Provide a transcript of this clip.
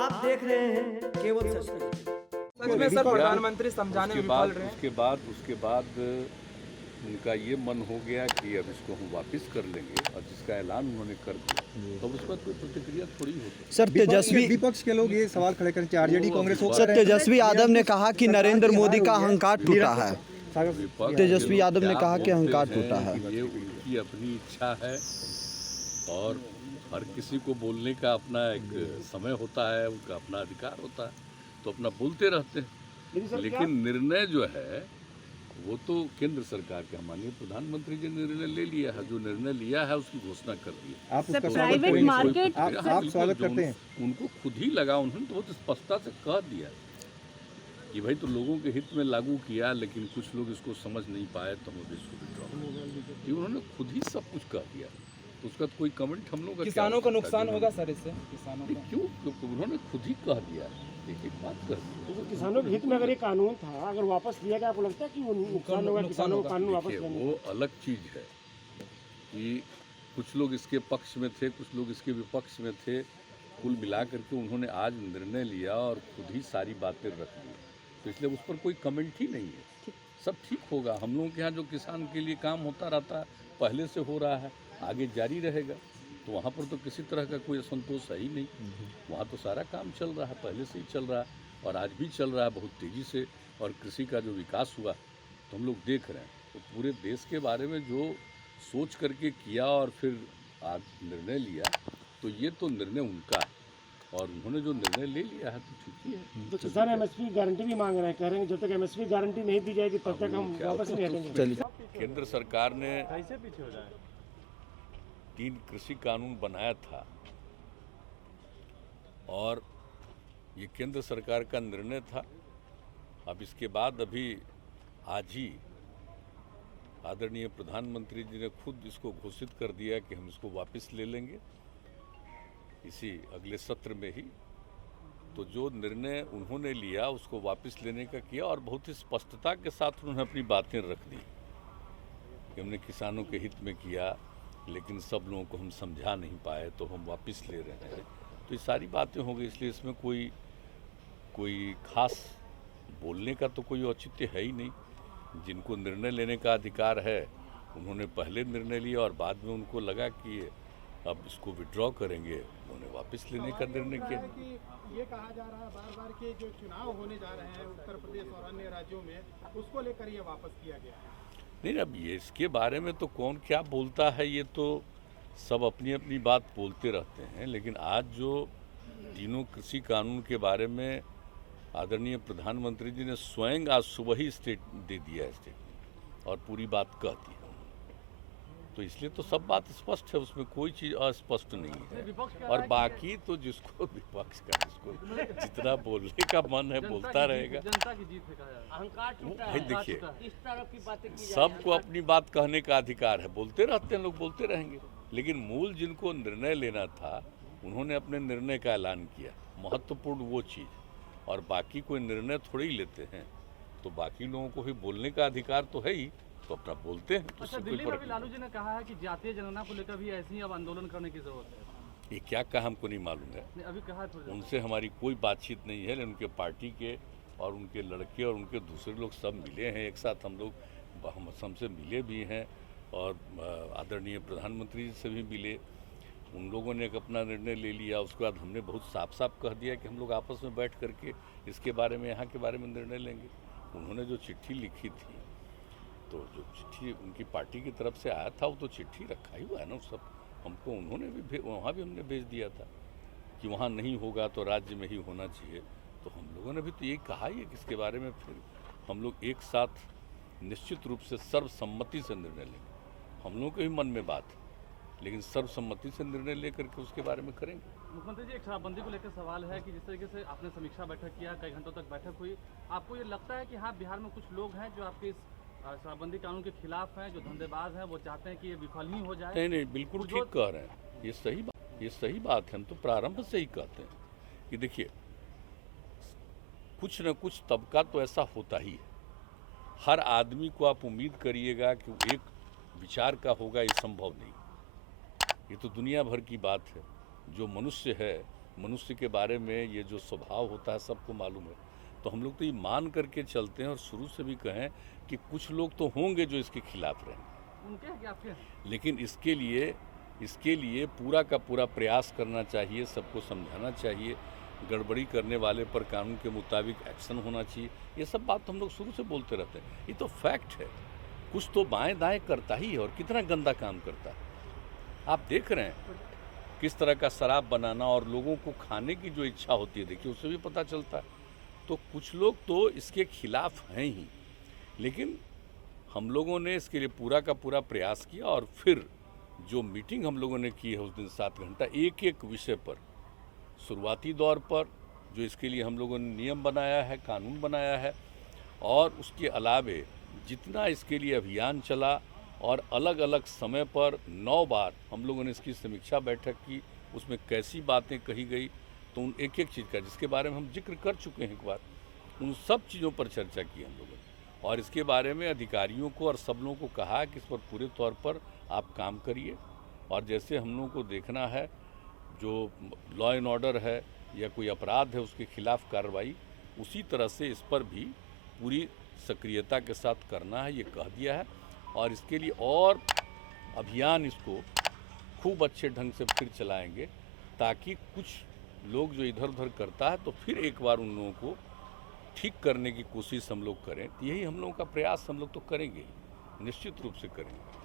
आप देख रहे हैं केवल सच। सच में सर प्रधानमंत्री समझाने में विफल रहे हैं। उसके बाद उनका ये मन हो गया कि अब इसको हम वापस कर लेंगे, और जिसका ऐलान उन्होंने कर दिया तो उस पर कोई प्रतिक्रिया थोड़ी होती। सर तेजस्वी विपक्ष के लोग ये सवाल खड़े करें, आरजेडी कांग्रेस हो। सर तेजस्वी यादव ने कहा कि नरेंद्र मोदी का अहंकार टूटा है। तेजस्वी यादव ने कहा कि अहंकार टूटा है। ये उनकी अपनी इच्छा है और हर किसी को बोलने का अपना एक समय होता है, उनका अपना अधिकार होता है, तो अपना बोलते रहते हैं। लेकिन निर्णय जो है वो तो केंद्र सरकार के, माननीय प्रधानमंत्री जी ने निर्णय ले लिया है। जो निर्णय लिया है उसकी घोषणा कर दी है। आप उसका प्राइवेट मार्केट आप स्वागत करते हैं। उनको खुद ही लगा, उन्होंने तो बहुत स्पष्टता से कह दिया कि भाई तो लोगों के हित में लागू किया, लेकिन कुछ लोग इसको समझ नहीं पाए तो हम इसको विड्रॉ। उन्होंने खुद ही सब कुछ कह दिया, तो उसका कोई कमेंट हम लोग। किसानों का नुकसान होगा सर इससे, किसानों का क्यों? उन्होंने खुद ही कह दिया, एक बात कर दी। तो किसानों के हित में अगर ये कानून था, अगर वापस लिया गया, आपको लगता है कि वो नुकसान होगा किसानों को कानून वापस लेने? वो अलग चीज़ है कि कुछ लोग इसके पक्ष में थे, कुछ लोग इसके विपक्ष में थे। कुल मिला करके उन्होंने आज निर्णय लिया और खुद ही सारी बातें रख दी, तो इसलिए उस पर कोई कमेंट ही नहीं है। सब ठीक होगा। हम लोगों के यहाँ जो किसान के लिए काम होता रहता है, पहले से हो रहा है, आगे जारी रहेगा, तो वहाँ पर तो किसी तरह का कोई असंतोष है ही नहीं। वहाँ तो सारा काम चल रहा है, पहले से ही चल रहा है और आज भी चल रहा है बहुत तेज़ी से। और कृषि का जो विकास हुआ तो हम लोग देख रहे हैं, तो पूरे देश के बारे में जो सोच करके किया और फिर आज निर्णय लिया, तो ये तो निर्णय उनका है और उन्होंने जो निर्णय ले लिया है तो ठीक ही है। तो किसान एमएसपी गारंटी भी मांग रहे हैं, कह रहे हैं जब तक एमएसपी गारंटी नहीं दी जाएगी तब तक हम वापस नहीं हटेंगे। केंद्र सरकार ने 3 कृषि कानून बनाया था और ये केंद्र सरकार का निर्णय था। अब इसके बाद अभी आज ही आदरणीय प्रधानमंत्री जी ने खुद इसको घोषित कर दिया कि हम इसको वापस ले लेंगे इसी अगले सत्र में ही। तो जो निर्णय उन्होंने लिया उसको वापस लेने का किया और बहुत ही स्पष्टता के साथ उन्होंने अपनी बातें रख दी कि हमने किसानों के हित में किया, लेकिन सब लोगों को हम समझा नहीं पाए तो हम वापस ले रहे हैं। तो ये सारी बातें हो गई, इसलिए इसमें कोई खास बोलने का तो कोई औचित्य है ही नहीं। जिनको निर्णय लेने का अधिकार है उन्होंने पहले निर्णय लिया और बाद में उनको लगा कि अब इसको विड्रॉ करेंगे, उन्होंने वापस लेने का निर्णय किया। ये कहा जा रहा है बार बार कि जो चुनाव होने जा रहे हैं उत्तर प्रदेश और अन्य राज्यों में, उसको लेकर ये वापस किया गया है। नहीं, अब ये इसके बारे में तो कौन क्या बोलता है, ये तो सब अपनी अपनी बात बोलते रहते हैं। लेकिन आज जो तीनों कृषि कानून के बारे में आदरणीय प्रधानमंत्री जी ने स्वयं आज सुबह ही दे दिया है स्टेटमेंट और पूरी बात कह दी है, तो इसलिए तो सब बात स्पष्ट है, उसमें कोई चीज़ अस्पष्ट नहीं है। और बाकी तो जिसको विपक्ष का जिसको जितना बोलने का मन है बोलता रहेगा। जनता की जीत है, भाई देखिए, सबको अपनी बात कहने का अधिकार है, बोलते रहते हैं लोग, बोलते रहेंगे। लेकिन मूल जिनको निर्णय लेना था उन्होंने अपने निर्णय का ऐलान किया, महत्वपूर्ण वो चीज़। और बाकी कोई निर्णय थोड़े ही लेते हैं, तो बाकी लोगों को भी बोलने का अधिकार तो है ही, तो अपना बोलते हैं। तो अच्छा, दिल्ली में भी लालू जी ने कहा है कि जातीय जनगणना को लेकर भी ऐसे ही अब आंदोलन करने की जरूरत है। ये क्या कहा हमको नहीं मालूम है, अभी कहा उनसे हमारी कोई बातचीत नहीं है। लेकिन उनके पार्टी के और उनके लड़के और उनके दूसरे लोग सब मिले हैं एक साथ, हम लोग हमसे मिले भी हैं और आदरणीय प्रधानमंत्री जी से भी मिले। उन लोगों ने एक अपना निर्णय ले लिया, उसके बाद हमने बहुत साफ साफ कह दिया कि हम लोग आपस में बैठ करके इसके बारे में, यहाँ के बारे में निर्णय लेंगे। उन्होंने जो चिट्ठी लिखी थी, तो जो चिट्ठी उनकी पार्टी की तरफ से आया था वो तो चिट्ठी रखा ही हुआ है ना सब। हमको उन्होंने भी वहाँ भी हमने भेज दिया था कि वहाँ नहीं होगा तो राज्य में ही होना चाहिए। तो हम लोगों ने भी तो यही कहा ही है कि इसके बारे में फिर हम लोग एक साथ निश्चित रूप से सर्वसम्मति से निर्णय लेंगे। हम लोगों के भी मन में बात है, लेकिन सर्वसम्मति से निर्णय लेकर के उसके बारे में करेंगे। मुख्यमंत्री जी, एक शराबबंदी को लेकर सवाल है कि जिस तरीके से आपने समीक्षा बैठक किया, कई घंटों तक बैठक हुई, आपको ये लगता है कि हाँ बिहार में कुछ लोग हैं जो आपके इस शराबबंदी कानून के खिलाफ हैं, जो धंधेबाज हैं, वो चाहते हैं कि ये विफल ही हो जाए? नहीं, बिल्कुल ठीक कह रहे हैं, ये सही बात है। हम तो प्रारंभ से ही कहते हैं कि देखिए, कुछ न कुछ तबका तो ऐसा होता ही है। हर आदमी को आप उम्मीद करिएगा कि एक विचार का होगा, ये संभव नहीं। ये तो दुनिया भर की बात है। जो मनुष्य है मनुष्य के बारे में ये जो स्वभाव होता है सबको मालूम है। तो हम लोग तो ये मान करके चलते हैं और शुरू से भी कहें कि कुछ लोग तो होंगे जो इसके खिलाफ रहेंगे, उनके हैं कि आपके हैं? लेकिन इसके लिए पूरा का पूरा प्रयास करना चाहिए, सबको समझाना चाहिए, गड़बड़ी करने वाले पर कानून के मुताबिक एक्शन होना चाहिए। ये सब बात तो हम लोग शुरू से बोलते रहते हैं, ये तो फैक्ट है। कुछ तो बाएं दाएं करता ही है और कितना गंदा काम करता है। आप देख रहे हैं किस तरह का शराब बनाना और लोगों को खाने की जो इच्छा होती है, देखिए उससे भी पता चलता है। तो कुछ लोग तो इसके खिलाफ हैं ही, लेकिन हम लोगों ने इसके लिए पूरा का पूरा प्रयास किया और फिर जो मीटिंग हम लोगों ने की है उस दिन 7 घंटा एक एक विषय पर शुरुआती दौर पर जो इसके लिए हम लोगों ने नियम बनाया है, कानून बनाया है, और उसके अलावे जितना इसके लिए अभियान चला और अलग अलग समय पर 9 बार हम लोगों ने इसकी समीक्षा बैठक की, उसमें कैसी बातें कही गई, तो उन एक एक चीज़ का जिसके बारे में हम जिक्र कर चुके हैं एक बार, उन सब चीज़ों पर चर्चा की हम लोगों ने। और इसके बारे में अधिकारियों को और सब लोगों को कहा कि इस पर पूरे तौर पर आप काम करिए, और जैसे हम लोगों को देखना है जो लॉ एंड ऑर्डर है या कोई अपराध है उसके खिलाफ कार्रवाई, उसी तरह से इस पर भी पूरी सक्रियता के साथ करना है, ये कह दिया है। और इसके लिए और अभियान इसको खूब अच्छे ढंग से फिर चलाएंगे, ताकि कुछ लोग जो इधर उधर करता है तो फिर एक बार उन लोगों को ठीक करने की कोशिश हम लोग करें। यही हम लोगों का प्रयास हम लोग तो करेंगे, निश्चित रूप से करेंगे।